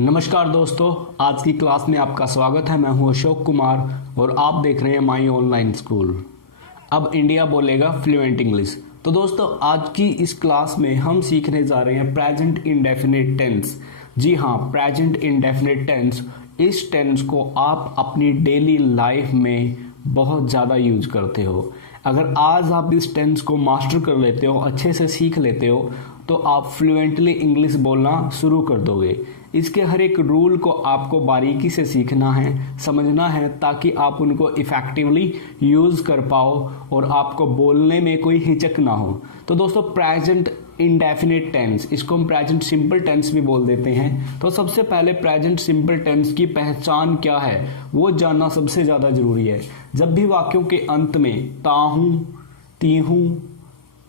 नमस्कार दोस्तों, आज की क्लास में आपका स्वागत है। मैं हूं अशोक कुमार और आप देख रहे हैं माई ऑनलाइन स्कूल। अब इंडिया बोलेगा फ्लुएंट इंग्लिश। तो दोस्तों, आज की इस क्लास में हम सीखने जा रहे हैं प्रेजेंट इंडेफिनिट टेंस। जी हाँ, प्रेजेंट इंडेफिनिट टेंस। इस टेंस को आप अपनी डेली लाइफ में बहुत ज़्यादा यूज करते हो। अगर आज आप इस टेंस को मास्टर कर लेते हो, अच्छे से सीख लेते हो, तो आप फ्लुएंटली इंग्लिश बोलना शुरू कर दोगे। इसके हर एक रूल को आपको बारीकी से सीखना है, समझना है, ताकि आप उनको इफ़ेक्टिवली यूज़ कर पाओ और आपको बोलने में कोई हिचक ना हो। तो दोस्तों, प्रेजेंट इंडेफिनिट टेंस, इसको हम प्रेजेंट सिंपल टेंस भी बोल देते हैं। तो सबसे पहले प्रेजेंट सिंपल टेंस की पहचान क्या है वो जानना सबसे ज़्यादा ज़रूरी है। जब भी वाक्यों के अंत में ता हूँ, ती हूँ,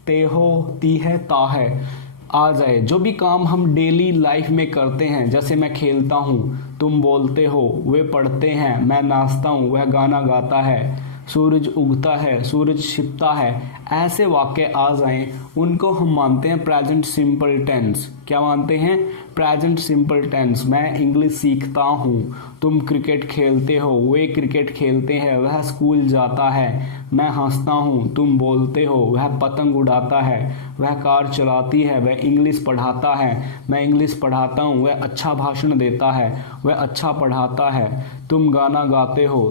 ते हो, ती है, ता है आ जाए, जो भी काम हम डेली लाइफ में करते हैं, जैसे मैं खेलता हूँ, तुम बोलते हो, वे पढ़ते हैं, मैं नाचता हूँ, वह गाना गाता है, सूरज उगता है, सूरज छिपता है, ऐसे वाक्य आ जाएं, उनको हम मानते हैं प्रेजेंट सिंपल टेंस। क्या मानते हैं? Present simple tense. मैं इंग्लिश सीखता हूँ, तुम क्रिकेट खेलते हो, वे क्रिकेट खेलते हैं, वह स्कूल जाता है, मैं हंसता हूँ, तुम बोलते हो, वह पतंग उड़ाता है, वह कार चलाती है, वह इंग्लिश पढ़ाता है, मैं इंग्लिश पढ़ाता हूँ, वह अच्छा भाषण देता है, वह अच्छा पढ़ाता है, तुम गाना गाते हो,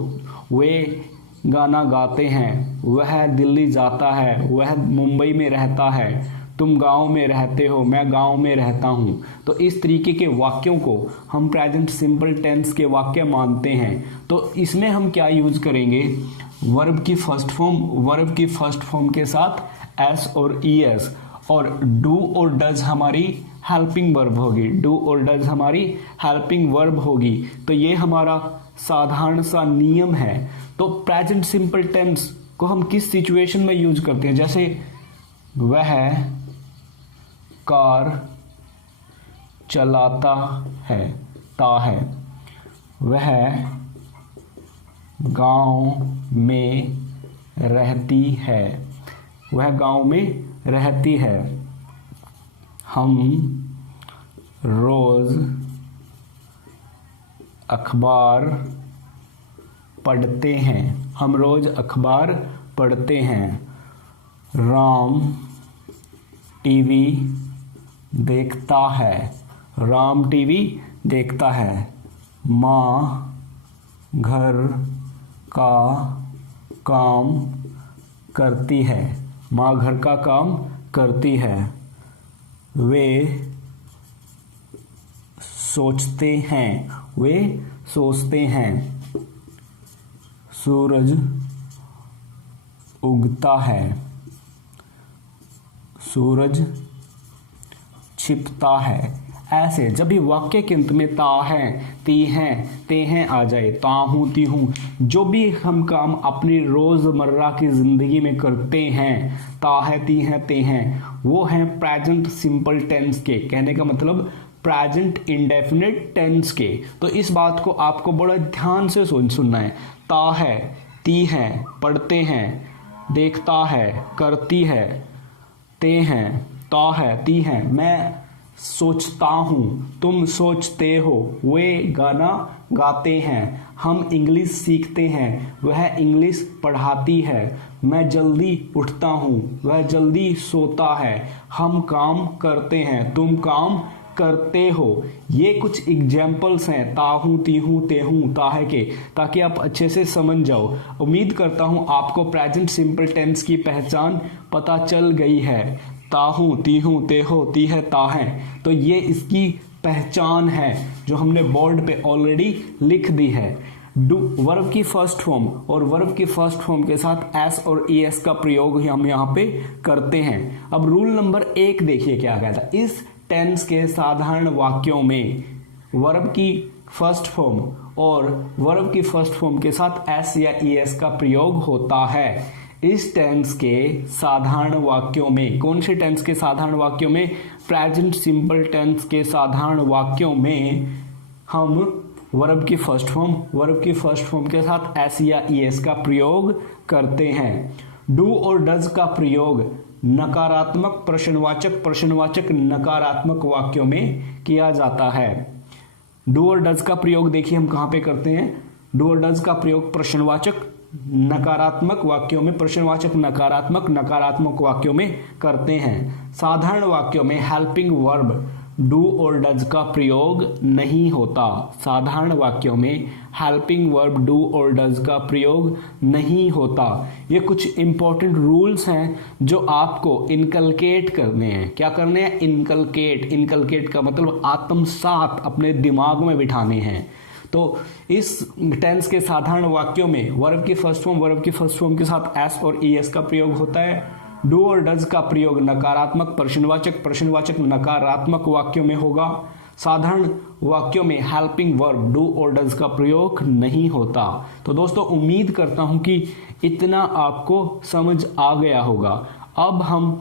वे गाना गाते हैं, वह दिल्ली जाता है, वह मुंबई में रहता है, तुम गांव में रहते हो, मैं गांव में रहता हूं। तो इस तरीके के वाक्यों को हम प्रेजेंट सिंपल टेंस के वाक्य मानते हैं। तो इसमें हम क्या यूज करेंगे? वर्ब की फर्स्ट फॉर्म के साथ एस और ईएस, और डू और डज हमारी हेल्पिंग वर्ब होगी। डू और डज हमारी हेल्पिंग वर्ब होगी। तो ये हमारा साधारण सा नियम है। तो प्रेजेंट सिंपल टेंस को हम किस सिचुएशन में यूज करते हैं? जैसे वह कार चलाता है, ता है, वह गांव में रहती है, वह गांव में रहती है, हम रोज अखबार पढ़ते हैं, हम रोज अखबार पढ़ते हैं, राम टीवी देखता है, राम टीवी देखता है, माँ घर का काम करती है, माँ घर का काम करती है, वे सोचते हैं, वे सोचते हैं, सूरज उगता है, सूरज छिपता है। ऐसे जब भी वाक्य के अंत में ता है, ती हैं, ते हैं आ जाए, ता हूँ, ती हूँ, जो भी हम काम अपनी रोज़मर्रा की ज़िंदगी में करते हैं, ता है, ती हैं, ते हैं, वो हैं प्रेजेंट सिंपल टेंस के। कहने का मतलब प्रेजेंट इंडेफिनिट टेंस के। तो इस बात को आपको बड़ा ध्यान से सुनना है। ता है, ती हैं, पढ़ते हैं, देखता है, करती है, ते हैं, ता है, ती हैं, मैं सोचता हूँ, तुम सोचते हो, वे गाना गाते हैं, हम इंग्लिश सीखते हैं, वह इंग्लिश पढ़ाती है, मैं जल्दी उठता हूँ, वह जल्दी सोता है, हम काम करते हैं, तुम काम करते हो। ये कुछ एग्जाम्पल्स हैं ताहू, तीहू, तेहू, ताहे के, ताकि आप अच्छे से समझ जाओ। उम्मीद करता हूँ आपको प्रेजेंट सिंपल टेंस की पहचान पता चल गई है। ताहू, तीहू, तेहो, ती है, ताहे, तो ये इसकी पहचान है जो हमने बोर्ड पे ऑलरेडी लिख दी है। डू वर्ब की फर्स्ट फॉर्म और वर्ब की फर्स्ट फॉर्म के साथ एस और ईएस का प्रयोग हम यहाँ पे करते हैं। अब रूल नंबर 1 देखिए क्या कहता है। इस टेंस के साधारण वाक्यों में वर्ब की फर्स्ट फॉर्म और वर्ब की फर्स्ट फॉर्म के साथ एस या ईएस का प्रयोग होता है। इस टेंस के साधारण वाक्यों में, कौन से टेंस के साधारण वाक्यों में? प्रेजेंट सिंपल टेंस के साधारण वाक्यों में हम वर्ब की फर्स्ट फॉर्म के साथ एस या ईएस का प्रयोग करते हैं। डू और डज का प्रयोग नकारात्मक प्रश्नवाचक नकारात्मक वाक्यों में किया जाता है। डू और डज का प्रयोग देखिए हम कहाँ पे करते हैं। डू और डज का प्रयोग प्रश्नवाचक नकारात्मक वाक्यों में, प्रश्नवाचक नकारात्मक वाक्यों में करते हैं। साधारण वाक्यों में हेल्पिंग वर्ब डू और डज का प्रयोग नहीं होता। साधारण वाक्यों में हेल्पिंग वर्ब डू और डज का प्रयोग नहीं होता। ये कुछ इंपॉर्टेंट रूल्स हैं जो आपको इनकलकेट करने हैं। क्या करने हैं? इनकलकेट का मतलब आत्मसात अपने दिमाग में बिठाने हैं। तो इस टेंस के साधारण वाक्यों में वर्ब की फर्स्ट फॉर्म के साथ एस और ईएस का प्रयोग होता है। डू और डज का प्रयोग नकारात्मक प्रश्नवाचक नकारात्मक वाक्यों में होगा। साधारण वाक्यों में हेल्पिंग वर्ब डू और डज का प्रयोग नहीं होता। तो दोस्तों उम्मीद करता हूं कि इतना आपको समझ आ गया होगा। अब हम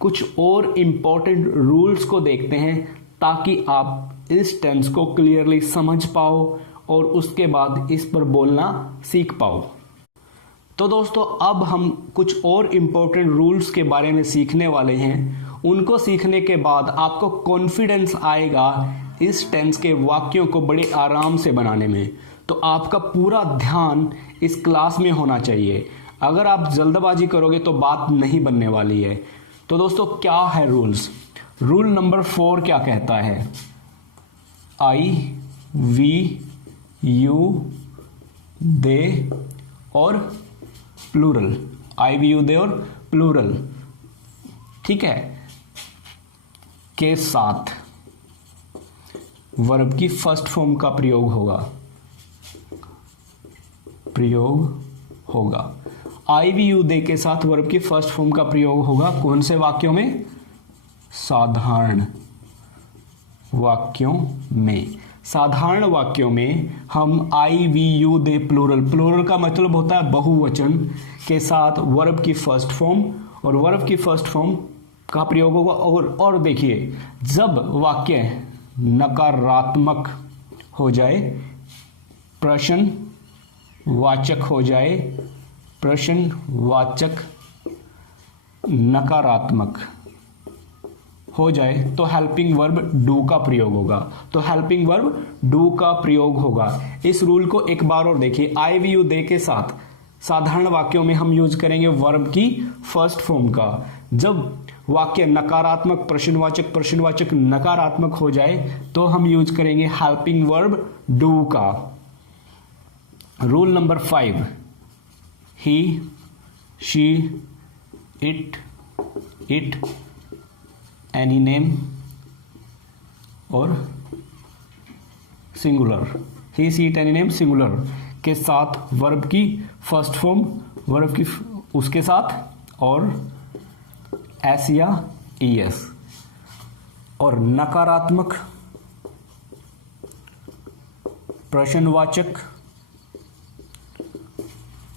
कुछ और इंपॉर्टेंट रूल्स को देखते हैं ताकि आप इस टेंस को क्लियरली समझ पाओ और उसके बाद इस पर बोलना सीख पाओ। तो दोस्तों अब हम कुछ और इंपॉर्टेंट रूल्स के बारे में सीखने वाले हैं। उनको सीखने के बाद आपको कॉन्फिडेंस आएगा इस टेंस के वाक्यों को बड़े आराम से बनाने में। तो आपका पूरा ध्यान इस क्लास में होना चाहिए। अगर आप जल्दबाजी करोगे तो बात नहीं बनने वाली है। तो दोस्तों क्या है रूल्स? रूल नंबर 4 क्या कहता है? आई, वी, यू, दे और प्लूरल। आई, वी, यू, दे और प्लूरल, ठीक है, के साथ वर्ब की फर्स्ट फॉर्म का प्रयोग होगा। आई, वी, यू, दे के साथ वर्ब की फर्स्ट फॉर्म का प्रयोग होगा। कौन से वाक्यों में? साधारण वाक्यों में। साधारण वाक्यों में हम आई, वी, यू, दे प्लूरल का मतलब होता है बहुवचन के साथ वर्ब की फर्स्ट फॉर्म, और वर्ब की फर्स्ट फॉर्म का प्रयोग होगा। और देखिए, जब वाक्य नकारात्मक हो जाए, प्रश्नवाचक हो जाए, प्रश्नवाचक नकारात्मक हो जाए तो हेल्पिंग वर्ब डू का प्रयोग होगा। तो हेल्पिंग वर्ब डू का प्रयोग होगा। इस रूल को एक बार और देखिए। आई, वी, यू, दे के साथ साधारण वाक्यों में हम यूज करेंगे वर्ब की फर्स्ट फॉर्म का। जब वाक्य नकारात्मक प्रश्नवाचक नकारात्मक हो जाए तो हम यूज करेंगे हेल्पिंग वर्ब डू का। Rule number 5, he, she, it, any name और singular. He, she, it, any name, singular के साथ वर्ब की फर्स्ट फॉर्म, वर्ब की उसके साथ और एस या ईएस। और नकारात्मक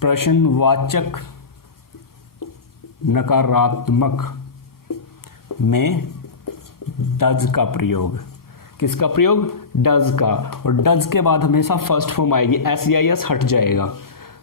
प्रश्नवाचक नकारात्मक में डज का प्रयोग। किसका प्रयोग? डज का। और डज के बाद हमेशा फर्स्ट फॉर्म आएगी, एस या एस हट जाएगा।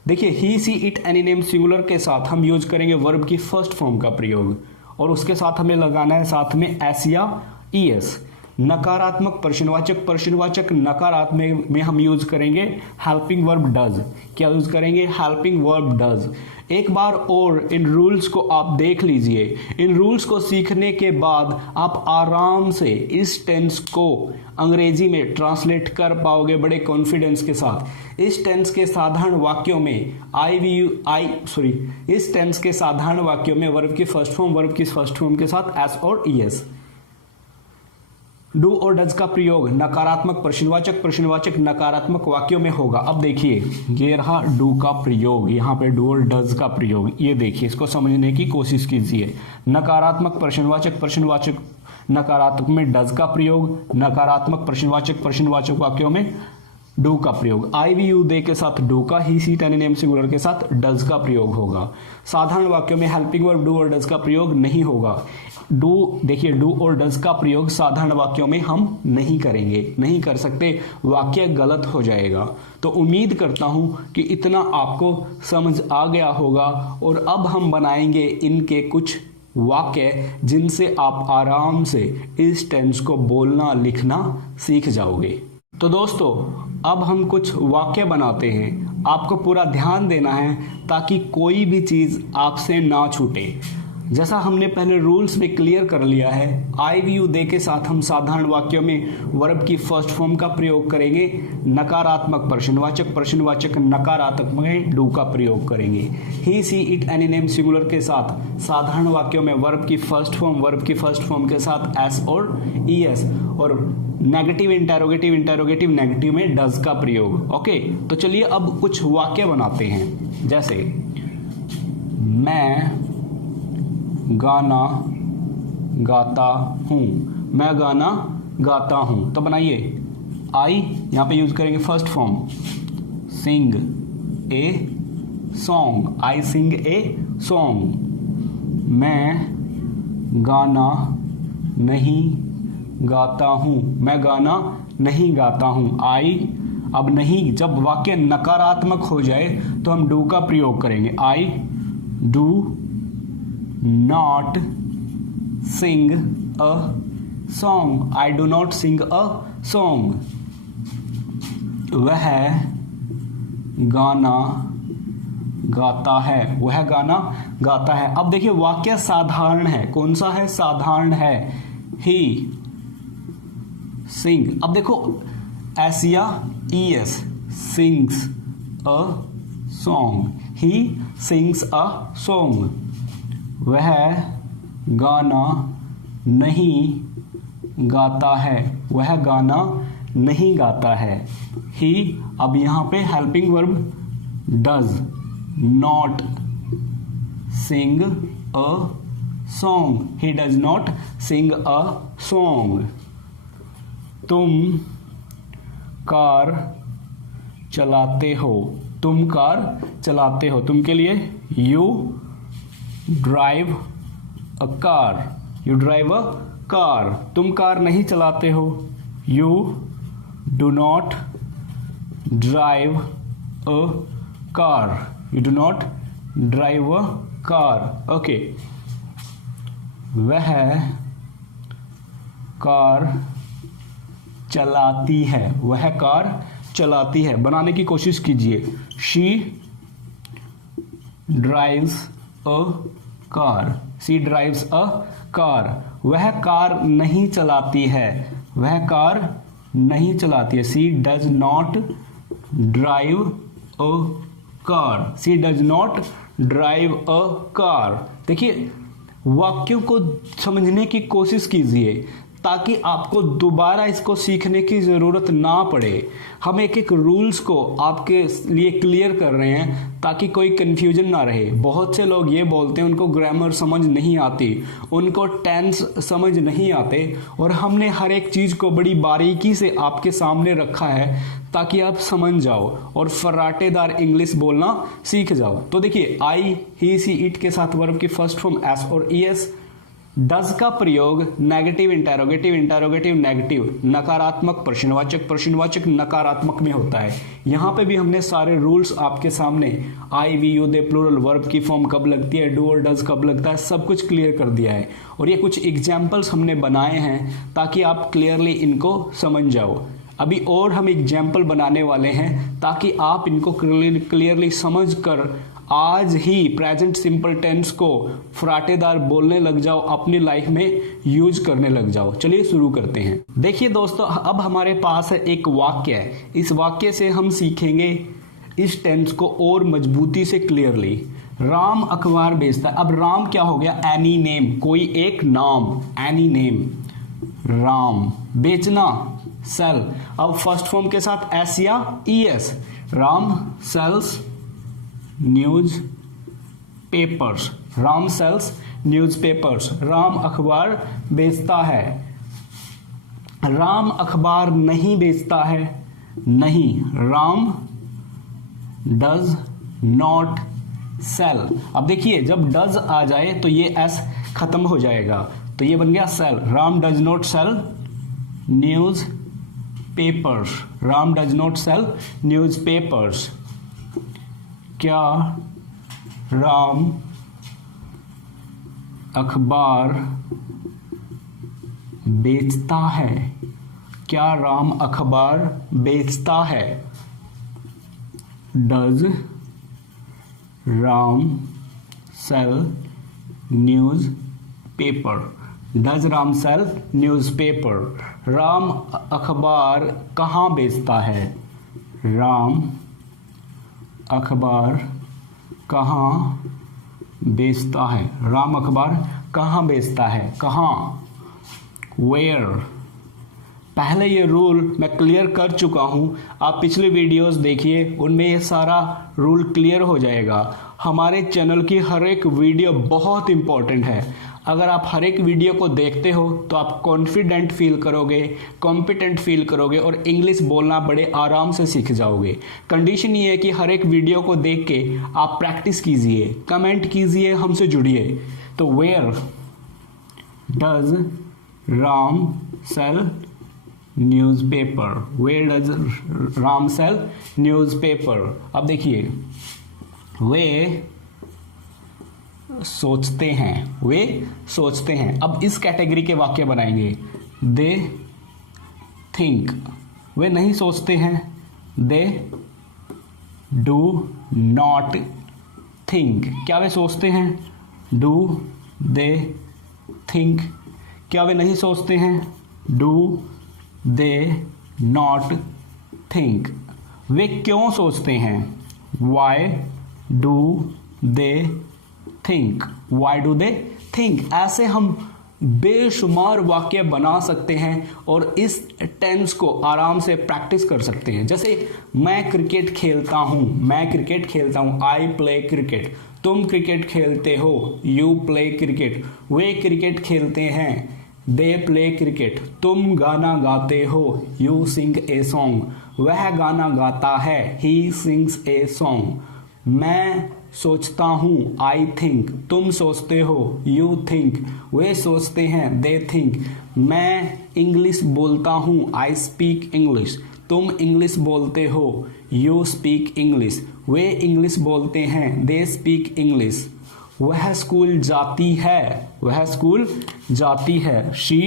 देखिए, ही, she, it, any name, singular के साथ हम यूज करेंगे वर्ब की फर्स्ट फॉर्म का प्रयोग, और उसके साथ हमें लगाना है साथ में एस या ईएस। नकारात्मक प्रश्नवाचक नकारात्मक में हम यूज करेंगे हेल्पिंग वर्ब डज। क्या यूज करेंगे? Helping verb does. एक बार और इन रूल्स को आप देख लीजिए। इन रूल्स को सीखने के बाद आप आराम से इस टेंस को अंग्रेजी में ट्रांसलेट कर पाओगे बड़े कॉन्फिडेंस के साथ। इस टेंस के साधारण वाक्यों में इस टेंस के साधारण वाक्यों में वर्ब की फर्स्ट फॉर्म के साथ एस और ईएस। डू और डज का प्रयोग नकारात्मक प्रश्नवाचक नकारात्मक वाक्यों में होगा। अब देखिए, ये रहा डू का प्रयोग, यहाँ पे डू और डज का प्रयोग। ये देखिए, इसको समझने की कोशिश कीजिए। नकारात्मक प्रश्नवाचक नकारात्मक में डज का प्रयोग, नकारात्मक प्रश्नवाचक वाक्यों में डू का प्रयोग। आई, वी, यू, दे के साथ डू का, ही, she, it, any name, singular के साथ डज का प्रयोग होगा। साधारण वाक्यों में हेल्पिंग वर्ब डू और डज का प्रयोग नहीं होगा। देखिए, डू और डज का प्रयोग साधारण वाक्यों में हम नहीं करेंगे, नहीं कर सकते, वाक्य गलत हो जाएगा। तो उम्मीद करता हूं कि इतना आपको समझ आ गया होगा। और अब हम बनाएंगे इनके कुछ वाक्य जिनसे आप आराम से इस टेंस को बोलना लिखना सीख जाओगे। तो दोस्तों अब हम कुछ वाक्य बनाते हैं। आपको पूरा ध्यान देना है ताकि कोई भी चीज़ आपसे ना छूटे। जैसा हमने पहले रूल्स में क्लियर कर लिया है, आई वी यू दे के साथ हम साधारण वाक्यों में वर्ब की फर्स्ट फॉर्म का प्रयोग करेंगे। नकारात्मक प्रश्नवाचक नकारात्मक में डू का प्रयोग करेंगे। He she it any name singular के साथ साधारण वाक्यों में वर्ब की फर्स्ट फॉर्म के साथ एस और ई एस, और नेगेटिव इंटेरोगेटिव नेगेटिव में डज का प्रयोग। ओके, तो चलिए अब कुछ वाक्य बनाते हैं। जैसे मैं गाना गाता हूँ, मैं गाना गाता हूँ। तो बनाइए, आई यहाँ पे यूज करेंगे first form, sing a song, I sing a song. मैं गाना नहीं गाता हूँ, मैं गाना नहीं गाता हूँ। आई, अब नहीं, जब वाक्य नकारात्मक हो जाए तो हम डू का प्रयोग करेंगे। I do not sing a song, I do not sing a song. वह गाना गाता है, वह गाना गाता है। अब देखिए वाक्य साधारण है, कौन सा है? साधारण है। ही सिंग, अब देखो एस या E S, sings a song, he sings a song. वह गाना नहीं गाता है, वह गाना नहीं गाता है। ही, अब यहां पे helping verb does not sing a song, he does not sing a song. तुम कार चलाते हो, तुम कार चलाते हो। तुम के लिए you drive a car, you drive a car. तुम कार नहीं चलाते हो, you do not drive a car, you do not drive a car. Okay, वह कार चलाती है, वह कार चलाती है। बनाने की कोशिश कीजिए, she drives a car, she drives a car. वह कार नहीं चलाती है, वह कार नहीं चलाती है। She does not drive a car, she does not drive a car. देखिए वाक्यों को समझने की कोशिश कीजिए ताकि आपको दोबारा इसको सीखने की ज़रूरत ना पड़े। हम एक एक रूल्स को आपके लिए क्लियर कर रहे हैं ताकि कोई कंफ्यूजन ना रहे। बहुत से लोग ये बोलते हैं उनको ग्रामर समझ नहीं आती, उनको टेंस समझ नहीं आते, और हमने हर एक चीज़ को बड़ी बारीकी से आपके सामने रखा है ताकि आप समझ जाओ और फर्राटेदार इंग्लिश बोलना सीख जाओ। तो देखिए आई, ही, सी, इट के साथ वर्ब की फर्स्ट फॉर्म एस और ई एस। डज का प्रयोग नेगेटिव इंटेरोगेटिव नेगेटिव, नकारात्मक प्रश्नवाचक नकारात्मक में होता है। यहां पे भी हमने सारे रूल्स आपके सामने, I we you they plural verb की फॉर्म कब लगती है, डू और डज कब लगता है, सब कुछ क्लियर कर दिया है। और ये कुछ एग्जाम्पल्स हमने बनाए हैं ताकि आप क्लियरली इनको समझ जाओ। अभी और हम एग्जाम्पल बनाने वाले हैं ताकि आप इनको क्लियरली समझ कर आज ही प्रेजेंट सिंपल टेंस को फराटेदार बोलने लग जाओ, अपनी लाइफ में यूज करने लग जाओ। चलिए शुरू करते हैं। देखिए दोस्तों, अब हमारे पास एक वाक्य है। इस वाक्य से हम सीखेंगे इस टेंस को और मजबूती से क्लियरली। राम अखबार बेचता है। अब राम क्या हो गया? एनी नेम, कोई एक नाम, एनी नेम। राम, बेचना, सेल। अब फर्स्ट फॉर्म के साथ एस या E S. Ram sells newspapers, Ram sells newspapers. Ram अखबार बेचता है। राम अखबार नहीं बेचता है, नहीं। Ram does not sell. अब देखिए जब डज आ जाए तो ये एस खत्म हो जाएगा, तो ये बन गया sell. Ram does not sell newspapers, Ram does not sell newspapers. क्या राम अखबार बेचता है? क्या राम अखबार बेचता है? Does Ram sell newspaper? Does Ram sell newspaper? Ram अखबार कहाँ बेचता है? राम अखबार कहाँ बेचता है? राम अखबार कहाँ बेचता है? कहाँ? वेयर? पहले ये रूल मैं क्लियर कर चुका हूँ, आप पिछले वीडियोस देखिए, उनमें ये सारा रूल क्लियर हो जाएगा। हमारे चैनल की हर एक वीडियो बहुत इंपॉर्टेंट है। अगर आप हर एक वीडियो को देखते हो तो आप कॉन्फिडेंट फील करोगे, कॉम्पिटेंट फील करोगे और इंग्लिश बोलना बड़े आराम से सीख जाओगे। कंडीशन ये है कि हर एक वीडियो को देख के आप प्रैक्टिस कीजिए, कमेंट कीजिए, हमसे जुड़िए। तो where does Ram sell newspaper? Where does Ram sell newspaper? अब देखिए, वे सोचते हैं, वे सोचते हैं। अब इस कैटेगरी के वाक्य बनाएंगे। दे थिंक, वे नहीं सोचते हैं। दे डू नॉट थिंक, क्या वे सोचते हैं? डू दे थिंक, क्या वे नहीं सोचते हैं? Do they not think. वे क्यों सोचते हैं? Why do they think? Why do they think? ऐसे हम बेशुमार वाक्य बना सकते हैं और इस टेंस को आराम से प्रैक्टिस कर सकते हैं। जैसे मैं क्रिकेट खेलता हूं, मैं क्रिकेट खेलता हूं, आई प्ले क्रिकेट। तुम क्रिकेट खेलते हो, यू प्ले क्रिकेट। वे क्रिकेट खेलते हैं, दे प्ले क्रिकेट। तुम गाना गाते हो, यू सिंग ए सॉन्ग। वह गाना गाता है, ही सिंग्स ए सॉन्ग। मैं सोचता हूँ, आई थिंक। तुम सोचते हो, यू थिंक। वे सोचते हैं, दे थिंक। मैं इंग्लिश बोलता हूँ, आई स्पीक इंग्लिश। तुम इंग्लिश बोलते हो, यू स्पीक इंग्लिश। वे इंग्लिश बोलते हैं, दे स्पीक इंग्लिश। वह स्कूल जाती है, वह स्कूल जाती है। She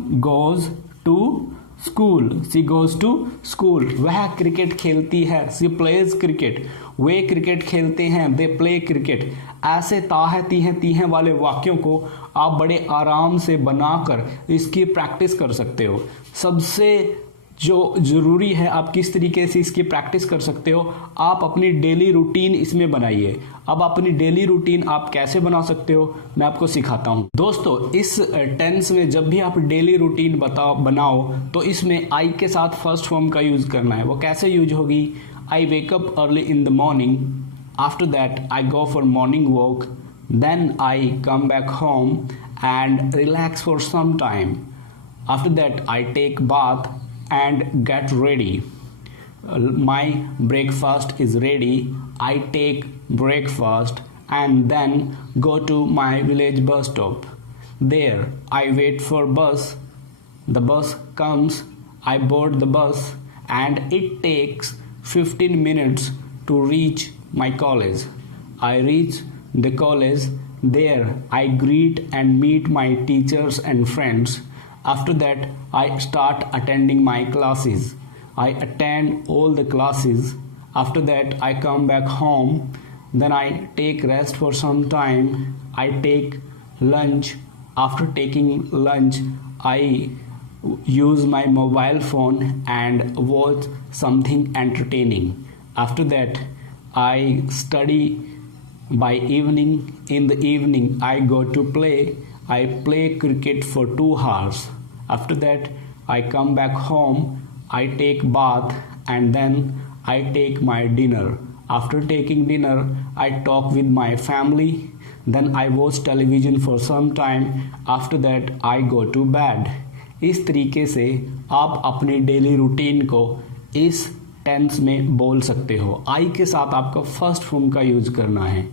goes to school, she goes to school. वह क्रिकेट खेलती है, शी प्लेज क्रिकेट। वे क्रिकेट खेलते हैं, दे प्ले क्रिकेट। ऐसे ताहे तीहे तीहे वाले वाक्यों को आप बड़े आराम से बनाकर इसकी प्रैक्टिस कर सकते हो। सबसे जो ज़रूरी है, आप किस तरीके से इसकी प्रैक्टिस कर सकते हो, आप अपनी डेली रूटीन इसमें बनाइए। अब अपनी डेली रूटीन आप कैसे बना सकते हो, मैं आपको सिखाता हूं। दोस्तों, इस टेंस में जब भी आप डेली रूटीन बनाओ तो इसमें आई के साथ फर्स्ट फॉर्म का यूज करना है। वो कैसे यूज होगी? I wake up early in the morning, after that I go for morning walk, then I come back home and relax for some time, after that I take bath and get ready. My breakfast is ready. I take breakfast and then go to my village bus stop. There I wait for bus. The bus comes. I board the bus and it takes 15 minutes to reach my college. I reach the college. There I greet and meet my teachers and friends. After that, I start attending my classes. I attend all the classes. After that, I come back home. Then I take rest for some time. I take lunch. After taking lunch, I use my mobile phone and watch something entertaining. After that, I study. By evening, in the evening, I go to play. I play cricket for 2 hours. After that, I come back home. I take bath and then I take my dinner. After taking dinner, I talk with my family. Then I watch television for some time. After that, I go to bed. इस तरीके से आप अपनी daily routine को इस tense में बोल सकते हो। आई के साथ आपका फर्स्ट फॉर्म का यूज करना है।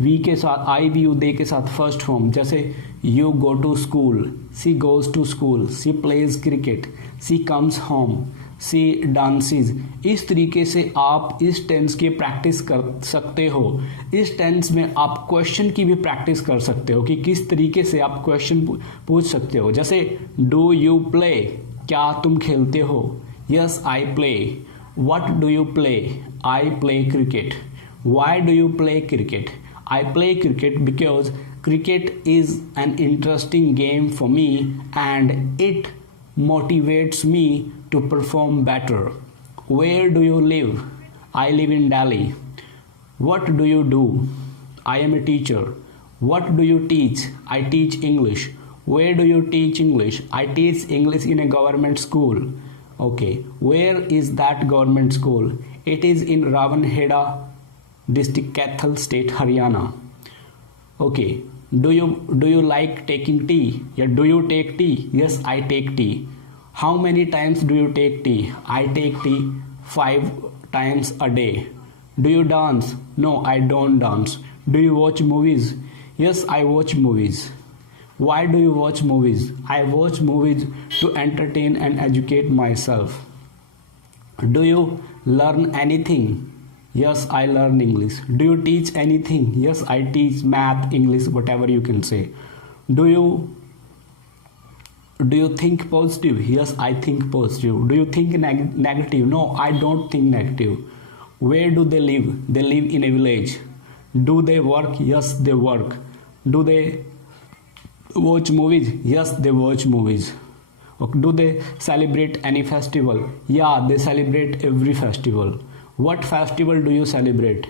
वी के साथ आई वी यू दे के साथ फर्स्ट फॉर्म, जैसे you go to school, she goes to school, she plays cricket, she comes home, she dances. इस तरीके से आप इस टेंस की प्रैक्टिस कर सकते हो। इस टेंस में आप क्वेश्चन की भी प्रैक्टिस कर सकते हो कि किस तरीके से आप क्वेश्चन पूछ सकते हो। जैसे डू यू प्ले, क्या तुम खेलते हो? Yes I play. What do you play? I play cricket. Why do you play cricket? I play cricket because cricket is an interesting game for me and it motivates me to perform better. Where do you live? I live in Delhi. What do you do? I am a teacher. What do you teach? I teach English. Where do you teach English? I teach English in a government school. Okay, where is that government school? It is in Ravanheda district, Kaithal state, Haryana. Okay, do you like taking tea? Yeah, do you take tea? Yes, I take tea. How many times do you take tea? I take tea 5 times a day. Do you dance? No, I don't dance. Do you watch movies? Yes, I watch movies. Why do you watch movies? I watch movies to entertain and educate myself. Do you learn anything? Yes, I learn English. Do you teach anything? Yes, I teach math, English, whatever you can say. Do you think positive? Yes, I think positive. Do you think negative? No, I don't think negative. Where do they live? They live in a village. Do they work? Yes, they work. Do they watch movies? Yes, they watch movies. Okay. Do they celebrate any festival? Yeah, they celebrate every festival. What festival do you celebrate?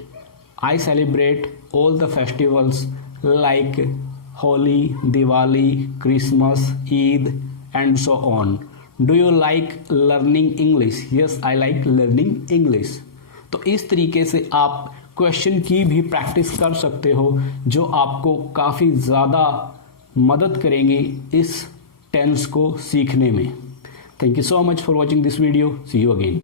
I celebrate all the festivals like Holi, Diwali, Christmas, Eid and so on. Do you like learning English? Yes, I like learning English. तो इस तरीके से आप question की भी practice कर सकते हो जो आपको काफ़ी ज़्यादा मदद करेंगे इस टेंस को सीखने में. Thank you so much for watching this video. See you again.